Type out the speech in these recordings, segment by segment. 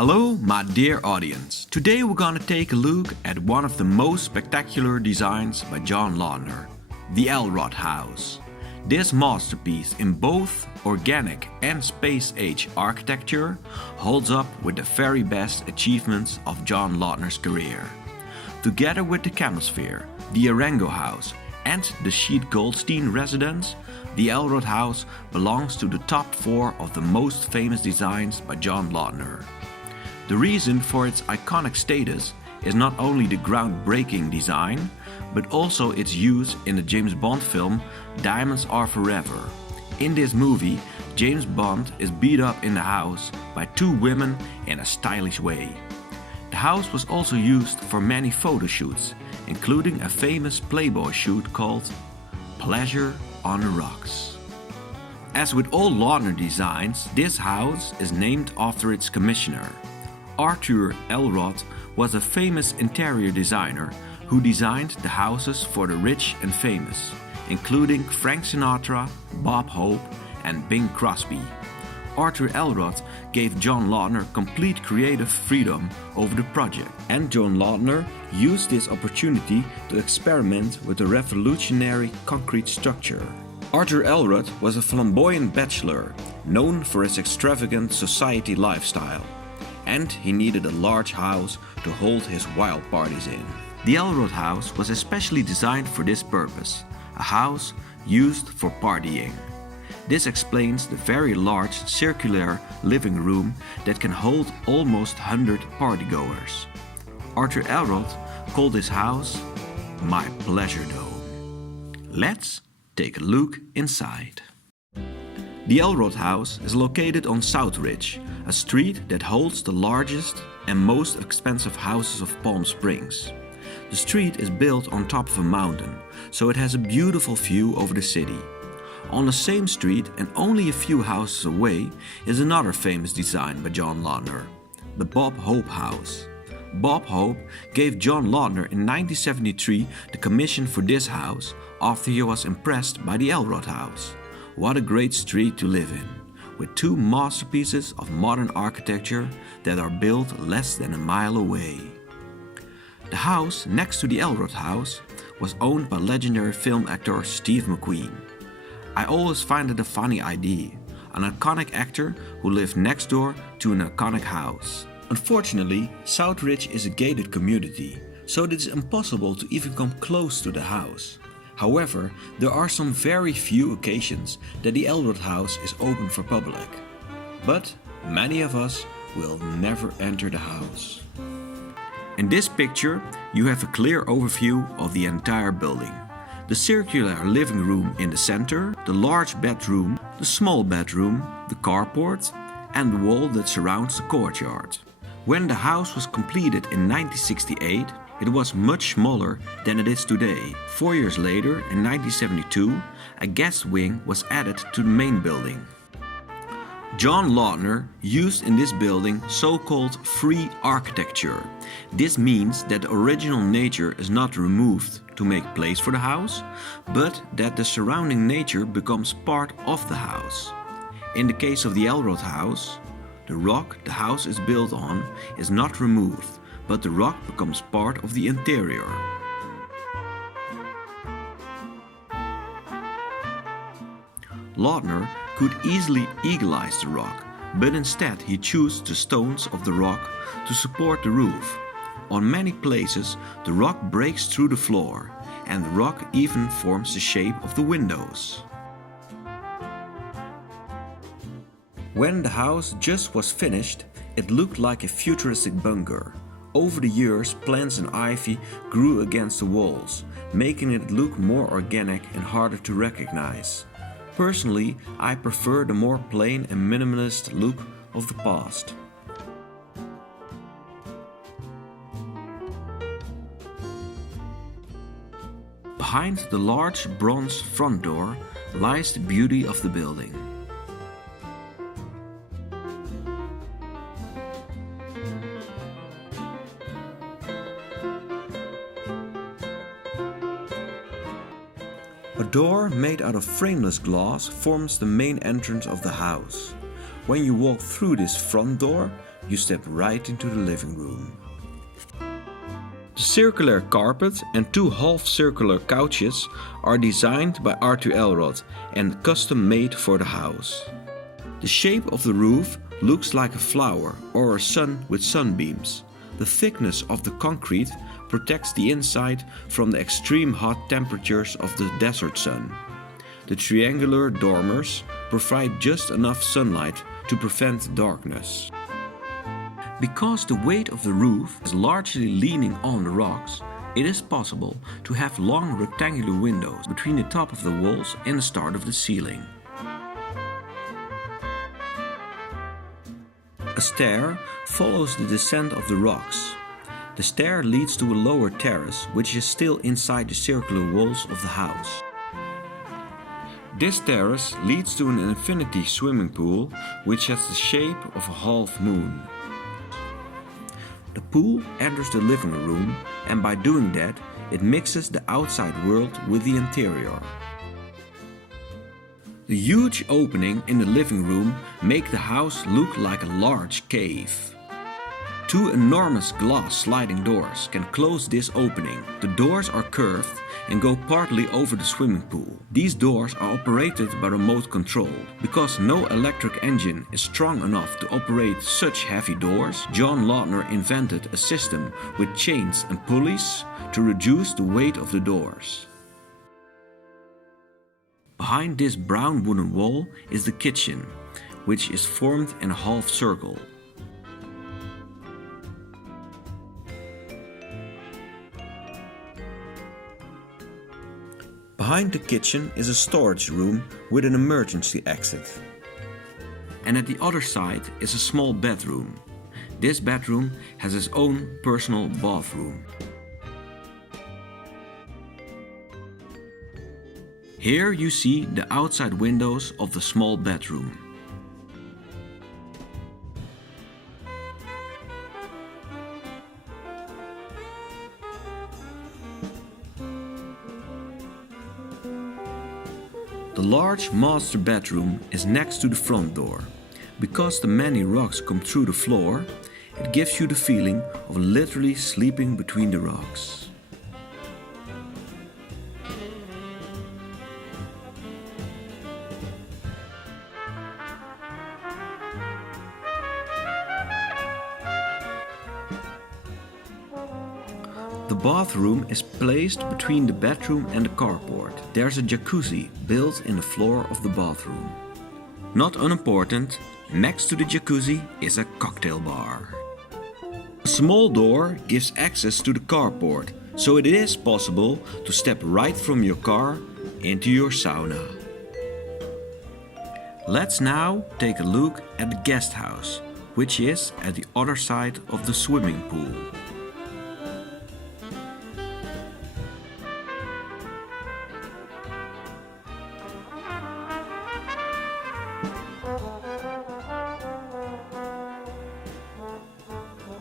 Hello, my dear audience. Today we're gonna take a look at one of the most spectacular designs by John Lautner, the Elrod House. This masterpiece in both organic and space-age architecture holds up with the very best achievements of John Lautner's career. Together with the Chemosphere, the Arango House and the Sheet Goldstein residence, the Elrod House belongs to the top 4 of the most famous designs by John Lautner. The reason for its iconic status is not only the groundbreaking design, but also its use in the James Bond film Diamonds Are Forever. In this movie, James Bond is beat up in the house by 2 women in a stylish way. The house was also used for many photo shoots, including a famous Playboy shoot called Pleasure on the Rocks. As with all Lautner designs, this house is named after its commissioner. Arthur Elrod was a famous interior designer who designed the houses for the rich and famous, including Frank Sinatra, Bob Hope, and Bing Crosby. Arthur Elrod gave John Lautner complete creative freedom over the project, and John Lautner used this opportunity to experiment with a revolutionary concrete structure. Arthur Elrod was a flamboyant bachelor, known for his extravagant society lifestyle, and he needed a large house to hold his wild parties in. The Elrod House was especially designed for this purpose, a house used for partying. This explains the very large circular living room that can hold almost 100 partygoers. Arthur Elrod called this house "My Pleasure Dome." Let's take a look inside. The Elrod House is located on South Ridge, a street that holds the largest and most expensive houses of Palm Springs. The street is built on top of a mountain, so it has a beautiful view over the city. On the same street and only a few houses away is another famous design by John Lautner, the Bob Hope House. Bob Hope gave John Lautner in 1973 the commission for this house after he was impressed by the Elrod House. What a great street to live in, with 2 masterpieces of modern architecture that are built less than a mile away. The house next to the Elrod House was owned by legendary film actor Steve McQueen. I always find it a funny idea, an iconic actor who lived next door to an iconic house. Unfortunately, Southridge is a gated community, so it is impossible to even come close to the house. However, there are some very few occasions that the Elrod House is open for public. But many of us will never enter the house. In this picture, you have a clear overview of the entire building. The circular living room in the center, the large bedroom, the small bedroom, the carport, and the wall that surrounds the courtyard. When the house was completed in 1968, it was much smaller than it is today. 4 years later, in 1972, a guest wing was added to the main building. John Lautner used in this building so-called free architecture. This means that the original nature is not removed to make place for the house, but that the surrounding nature becomes part of the house. In the case of the Elrod House, the rock the house is built on is not removed, but the rock becomes part of the interior. Lautner could easily eagle-eye the rock, but instead he chose the stones of the rock to support the roof. On many places the rock breaks through the floor, and the rock even forms the shape of the windows. When the house just was finished, it looked like a futuristic bunker. Over the years, plants and ivy grew against the walls, making it look more organic and harder to recognize. Personally, I prefer the more plain and minimalist look of the past. Behind the large bronze front door lies the beauty of the building. A door made out of frameless glass forms the main entrance of the house. When you walk through this front door, you step right into the living room. The circular carpet and two half-circular couches are designed by Arthur Elrod and custom made for the house. The shape of the roof looks like a flower or a sun with sunbeams. The thickness of the concrete protects the inside from the extreme hot temperatures of the desert sun. The triangular dormers provide just enough sunlight to prevent darkness. Because the weight of the roof is largely leaning on the rocks, it is possible to have long rectangular windows between the top of the walls and the start of the ceiling. A stair follows the descent of the rocks. The stair leads to a lower terrace, which is still inside the circular walls of the house. This terrace leads to an infinity swimming pool, which has the shape of a half moon. The pool enters the living room, and by doing that, it mixes the outside world with the interior. The huge opening in the living room makes the house look like a large cave. Two enormous glass sliding doors can close this opening. The doors are curved and go partly over the swimming pool. These doors are operated by remote control. Because no electric engine is strong enough to operate such heavy doors, John Lautner invented a system with chains and pulleys to reduce the weight of the doors. Behind this brown wooden wall is the kitchen, which is formed in a half circle. Behind the kitchen is a storage room with an emergency exit. And at the other side is a small bedroom. This bedroom has its own personal bathroom. Here you see the outside windows of the small bedroom. The large master bedroom is next to the front door. Because the many rocks come through the floor, it gives you the feeling of literally sleeping between the rocks. The bathroom is placed between the bedroom and the carport. There's a jacuzzi built in the floor of the bathroom. Not unimportant, next to the jacuzzi is a cocktail bar. A small door gives access to the carport, so it is possible to step right from your car into your sauna. Let's now take a look at the guest house, which is at the other side of the swimming pool.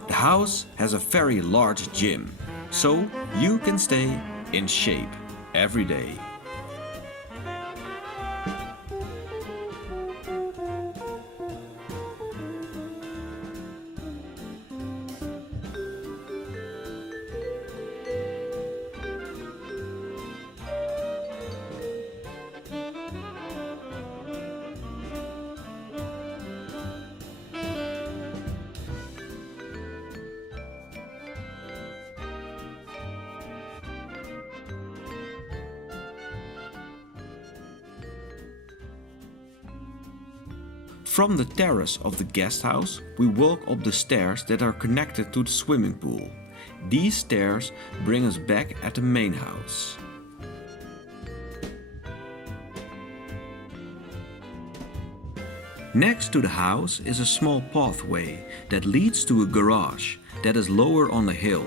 The house has a very large gym, so you can stay in shape every day. From the terrace of the guest house, we walk up the stairs that are connected to the swimming pool. These stairs bring us back at the main house. Next to the house is a small pathway that leads to a garage that is lower on the hill.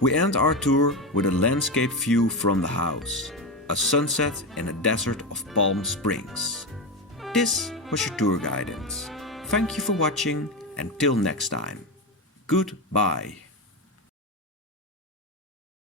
We end our tour with a landscape view from the house, a sunset in a desert of Palm Springs. This was your tour guidance. Thank you for watching and till next time. Goodbye.